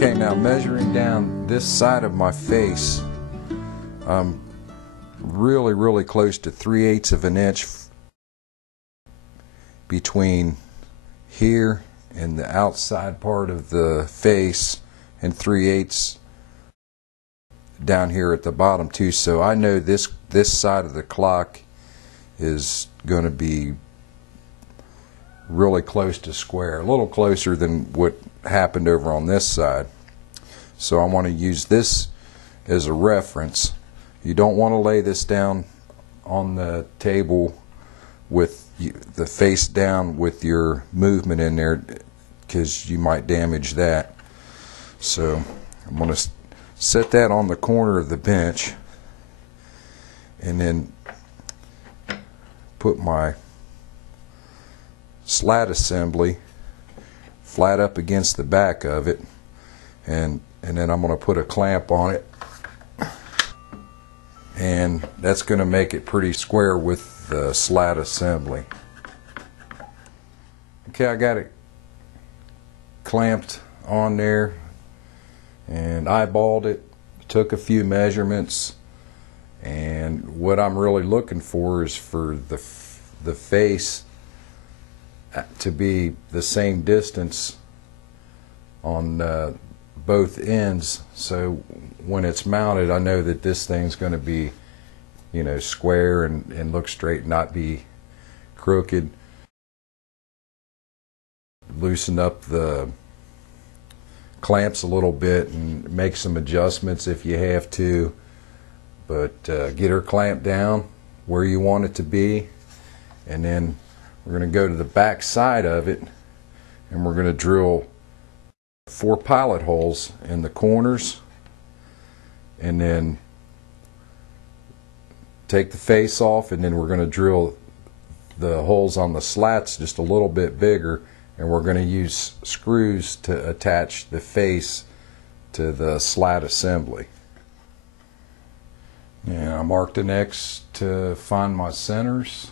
Okay, now measuring down this side of my face, I'm really close to 3/8 of an inch between here and the outside part of the face, and 3/8 down here at the bottom too. So I know this side of the clock is going to be really close to square, a little closer than what happened over on this side. So I want to use this as a reference. You don't want to lay this down on the table with the face down with your movement in there, because you might damage that. So I'm going to set that on the corner of the bench and then put my slat assembly flat up against the back of it, and then I'm going to put a clamp on it, and that's going to make it pretty square with the slat assembly. Okay, I got it clamped on there and eyeballed it, took a few measurements, and what I'm really looking for is for the face to be the same distance on both ends, so when it's mounted I know that this thing's going to be, you know, square and look straight, not be crooked. Loosen up the clamps a little bit and make some adjustments if you have to, but get her clamped down where you want it to be, and then we're going to go to the back side of it and we're going to drill 4 pilot holes in the corners, and then take the face off, and then we're going to drill the holes on the slats just a little bit bigger, and we're going to use screws to attach the face to the slat assembly. And I marked an X to find my centers.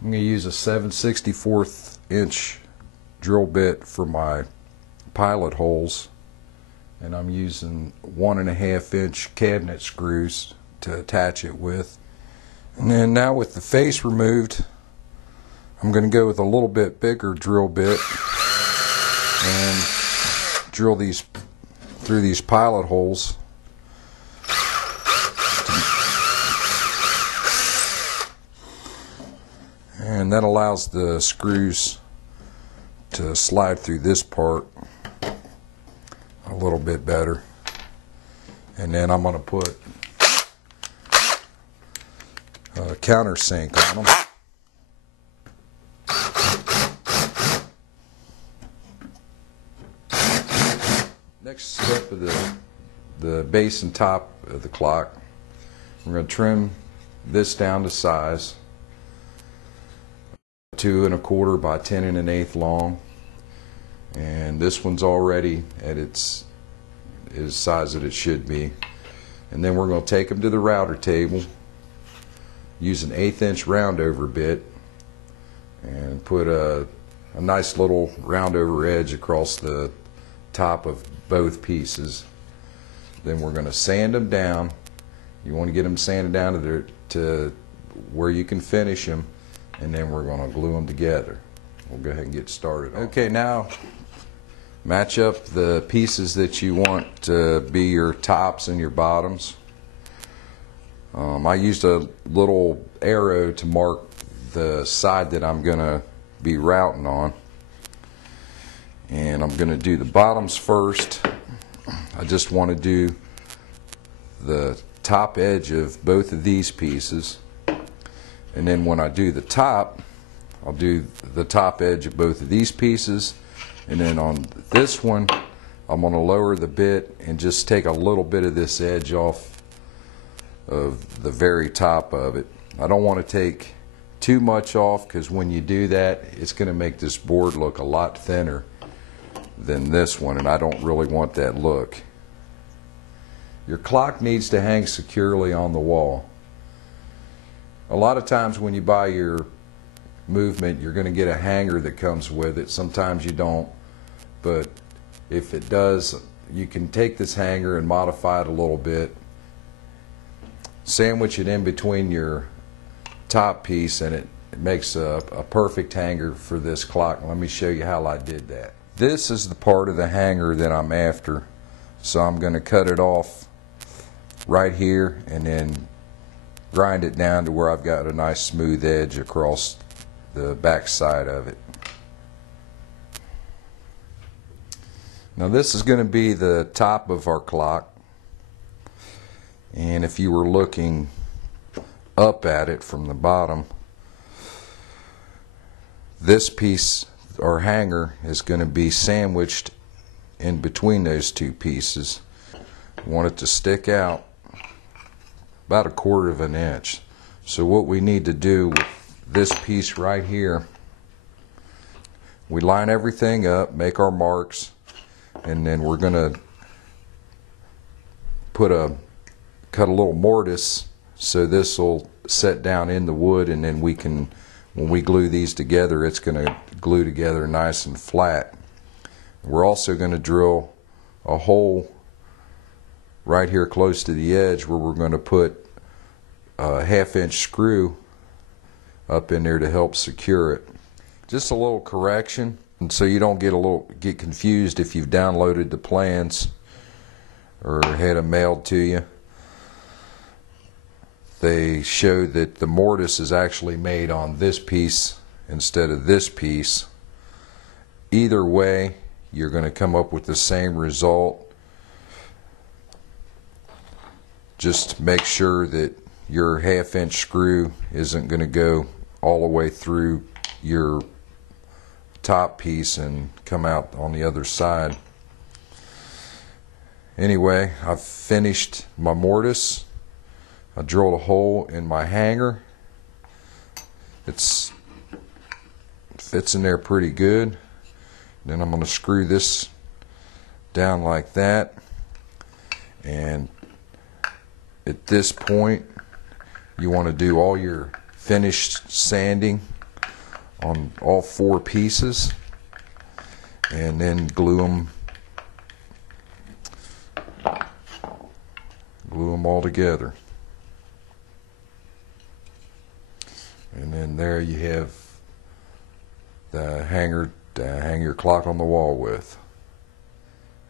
I'm going to use a 7/64 inch drill bit for my pilot holes, and I'm using 1.5 inch cabinet screws to attach it with. And then now with the face removed, I'm going to go with a little bit bigger drill bit and drill these through these pilot holes. And that allows the screws to slide through this part a little bit better. And then I'm going to put a countersink on them. Next step of the base and top of the clock, we're going to trim this down to size. 2 1/4 by 10 1/8 long, and this one's already at its size that it should be. And then we're going to take them to the router table, use an 1/8 inch round over bit, and put a nice little round over edge across the top of both pieces. Then we're going to sand them down. You want to get them sanded down to where you can finish them, and then we're going to glue them together. We'll go ahead and get started. Okay, now match up the pieces that you want to be your tops and your bottoms. I used a little arrow to mark the side that I'm going to be routing on, and I'm going to do the bottoms first. I just want to do the top edge of both of these pieces. And then when I do the top, I'll do the top edge of both of these pieces, and then on this one I'm going to lower the bit and just take a little bit of this edge off of the very top of it. I don't want to take too much off, because when you do that it's going to make this board look a lot thinner than this one, and I don't really want that look. Your clock needs to hang securely on the wall. A lot of times when you buy your movement. You're going to get a hanger that comes with it. Sometimes you don't, but if it does, you can take this hanger and modify it a little bit, sandwich it in between your top piece, and it makes a perfect hanger for this clock. Let me show you how I did that. This is the part of the hanger that I'm after, so I'm going to cut it off right here and then grind it down to where I've got a nice smooth edge across the back side of it. Now this is going to be the top of our clock, and if you were looking up at it from the bottom, this piece or hanger is going to be sandwiched in between those two pieces. We want it to stick out about 1/4 of an inch. So what we need to do with this piece right here, we line everything up, make our marks, and then we're going to cut a little mortise so this will set down in the wood, and then we can, when we glue these together, it's going to glue together nice and flat. We're also going to drill a hole right here close to the edge where we're going to put a 1/2-inch screw up in there to help secure it. Just a little correction, and so you don't get confused if you've downloaded the plans or had them mailed to you. They show that the mortise is actually made on this piece instead of this piece. Either way, you're going to come up with the same result. Just make sure that your 1/2-inch screw isn't going to go all the way through your top piece and come out on the other side. Anyway, I've finished my mortise. I drilled a hole in my hanger. It fits in there pretty good. Then I'm going to screw this down like that, and at this point you want to do all your finished sanding on all 4 pieces and then glue them all together. And then there you have the hanger to hang your clock on the wall with.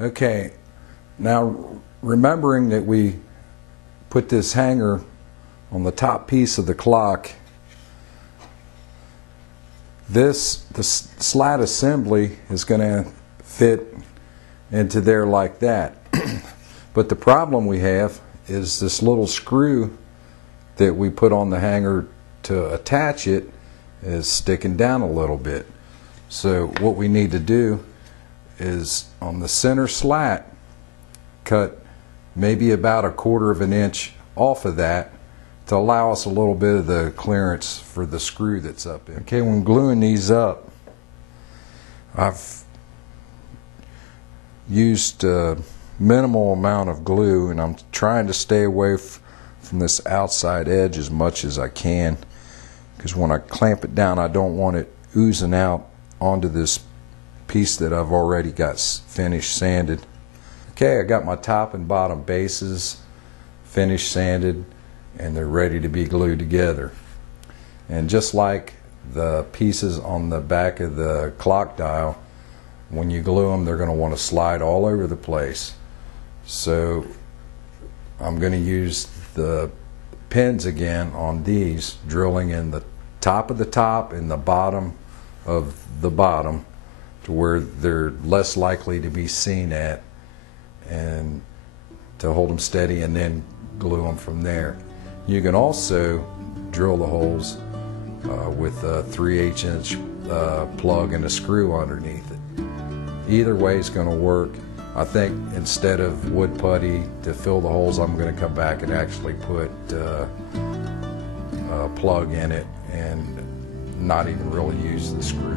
Okay, now remembering that we put this hanger on the top piece of the clock, the slat assembly is going to fit into there like that. But the problem we have is this little screw that we put on the hanger to attach it is sticking down a little bit. So what we need to do is on the center slat, cut maybe about 1/4 of an inch off of that to allow us a little bit of the clearance for the screw that's up in. Okay, when gluing these up, I've used a minimal amount of glue, and I'm trying to stay away from this outside edge as much as I can, because when I clamp it down, I don't want it oozing out onto this piece that I've already got finished sanded. Okay, I got my top and bottom bases finished sanded, and they're ready to be glued together. And just like the pieces on the back of the clock dial, when you glue them, they're going to want to slide all over the place. So I'm going to use the pins again on these, drilling in the top of the top and the bottom of the bottom to where they're less likely to be seen at, and to hold them steady, and then glue them from there. You can also drill the holes with a 3/8 inch plug and a screw underneath it. Either way is going to work. I think instead of wood putty to fill the holes, I'm going to come back and actually put a plug in it and not even really use the screw.